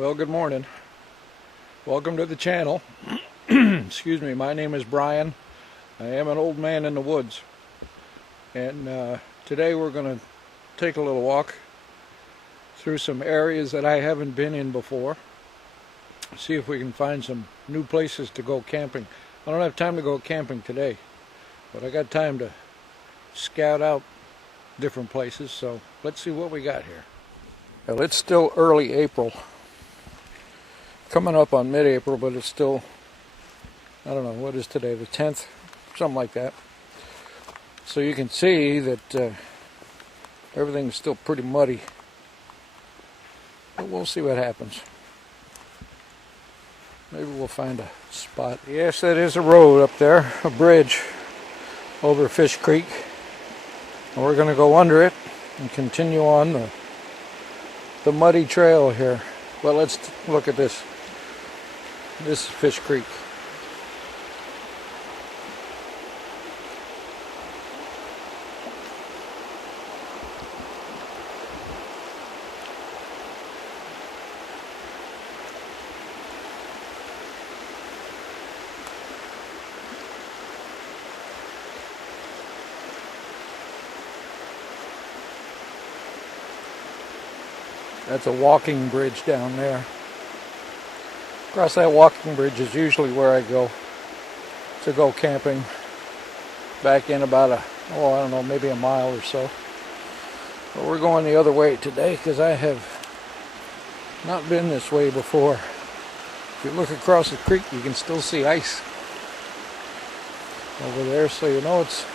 Well, good morning. Welcome to the channel. Excuse me, my name is Brian. I am an old man in the woods. And today we're going to take a little walk through some areas that I haven't been in before. See if we can find some new places to go camping. I don't have time to go camping today, but I got time to scout out different places. So let's see what we got here. Well, it's still early April. Coming up on mid-April, but it's still, I don't know, what is today, the 10th? Something like that. So you can see that everything's still pretty muddy. But we'll see what happens. Maybe we'll find a spot. Yes, that is a road up there, a bridge over Fish Creek. And we're going to go under it and continue on the muddy trail here. Well, let's look at this. This is Fish Creek. That's a walking bridge down there. Across that walking bridge is usually where I go to go camping. Back in about I don't know, maybe a mile or so. But we're going the other way today because I have not been this way before. If you look across the creek, you can still see ice over there, so you know it's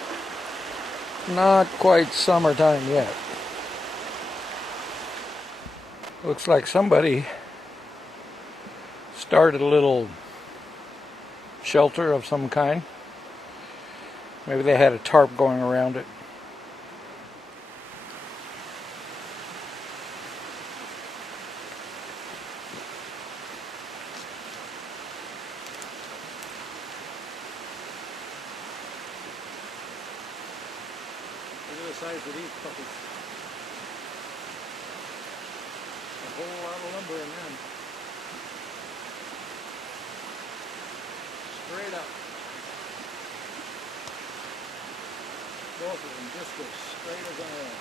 not quite summertime yet. Looks like somebody started a little shelter of some kind. Maybe they had a tarp going around it. Look at the size of these puppies. A whole lot of lumber in them. Straight up. Both of them just as straight as I am.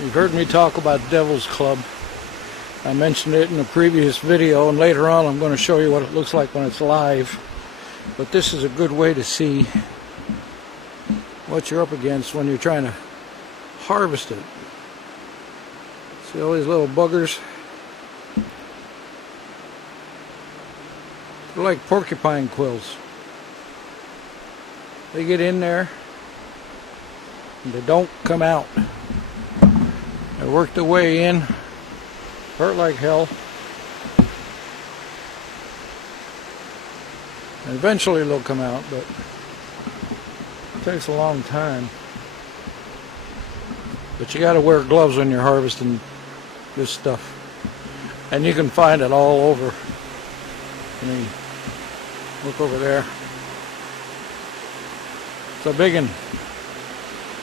You've heard me talk about Devil's Club. I mentioned it in a previous video, and later on I'm going to show you what it looks like when it's live. But this is a good way to see what you're up against when you're trying to harvest it. See all these little buggers? They're like porcupine quills. They get in there and they don't come out. They work their way in, hurt like hell, and eventually they'll come out, but it takes a long time. But you got to wear gloves when you're harvesting this stuff, and you can find it all over. I mean, look over there. It's a big one.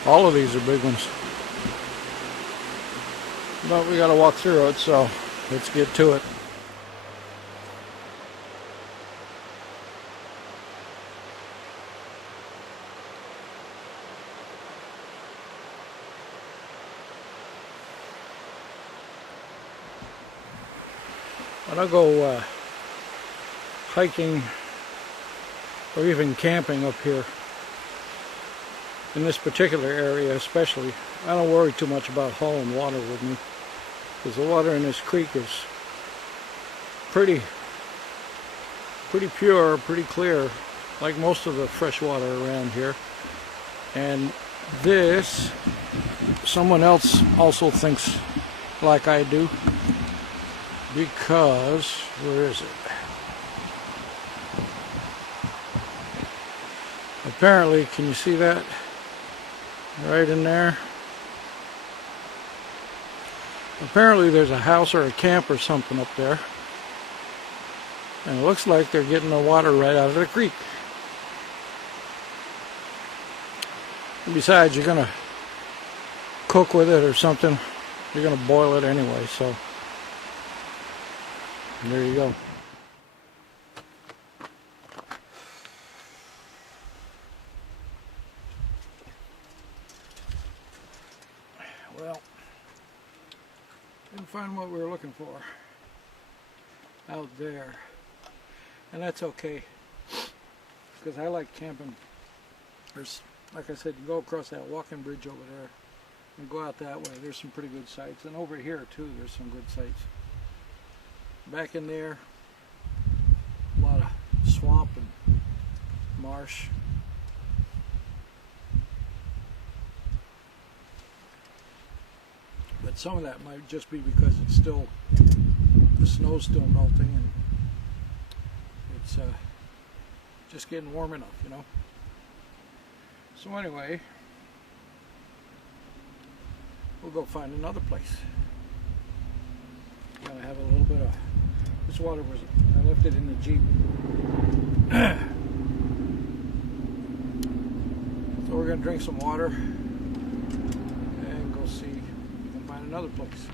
All of these are big ones. But we got to walk through it, so let's get to it. When I go hiking or even camping up here, in this particular area especially, I don't worry too much about hauling water with me, because the water in this creek is pretty pure, pretty clear, like most of the fresh water around here. And this, someone else also thinks like I do, because, where is it? Apparently, can you see that? Right in there. Apparently there's a house or a camp or something up there. And it looks like they're getting the water right out of the creek. And besides, you're going to cook with it or something. You're going to boil it anyway, so there you go. Well, didn't find what we were looking for out there, and that's okay, because I like camping. There's, like I said, you go across that walking bridge over there and go out that way. There's some pretty good sites, and over here too there's some good sites. Back in there, a lot of swamp and marsh. But some of that might just be because it's still, the snow's still melting, and it's just getting warm enough, you know. So anyway, we'll go find another place. Gonna have a little bit of, this water was, I left it in the Jeep. So we're gonna drink some water and go see if we can find another place.